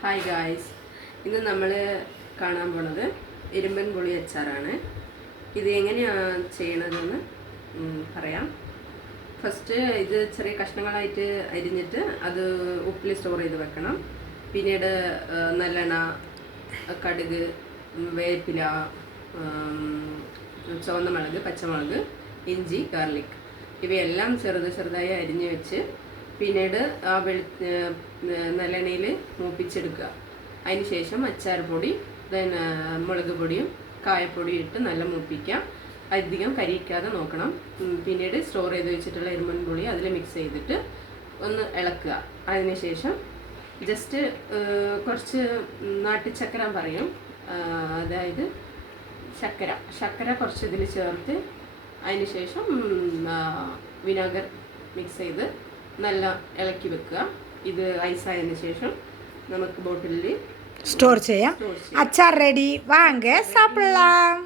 Hi guys, ഇന്ന് നമ്മൾ കാണാൻ പോണത് ഇരുമ്പൻ പുളി അച്ചാറാണ്. ഇത് എങ്ങനെയാണ് ചെയ്യണതെന്ന് പറയാം. ഫസ്റ്റ് ഇത് ചെറിയ കഷ്ണങ്ങളായിട്ട് അരിഞ്ഞിട്ട് അത് ഉപ്പിൽ സ്റ്റോർ ചെയ്ത് വെക്കണം. പിന്നീട് നല്ലെണ്ണ, കടുക്, വേപ്പില, ചുവന്ന മുളക്, പച്ചമുളക്, ഇഞ്ചി, ഗാർലിക് ഇവയെല്ലാം ചെറുതായി അരിഞ്ഞ് വെച്ച് പിന്നീട് ആ നല്ലെണ്ണയിൽ മൂപ്പിച്ചെടുക്കുക. അതിന് ശേഷം അച്ചാർ പൊടി, മുളക് പൊടിയും കായപ്പൊടിയും ഇട്ട് നല്ല മൂപ്പിക്കുക. അധികം കരിയിക്കാതെ നോക്കണം. പിന്നീട് സ്റ്റോർ ചെയ്ത് വെച്ചിട്ടുള്ള ഇരുമ്പൻ പുളി അതിൽ മിക്സ് ചെയ്തിട്ട് ഒന്ന് ഇളക്കുക. അതിനുശേഷം ജസ്റ്റ് കുറച്ച് നാട്ടിച്ചക്കര പറയും, അതായത് ശർക്കര കുറച്ച് ഇതിൽ ചേർത്ത് അതിന് ശേഷം വിനാഗർ മിക്സ് ചെയ്ത് നല്ല ഇളക്കി വെക്കുക. ഇത് ഐസായതിനു ശേഷം നമുക്ക് ബോട്ടിലിൽ സ്റ്റോർ ചെയ്യാം. അച്ചാർ റെഡി, വാങ്ങ സാപ്പിടலாம்.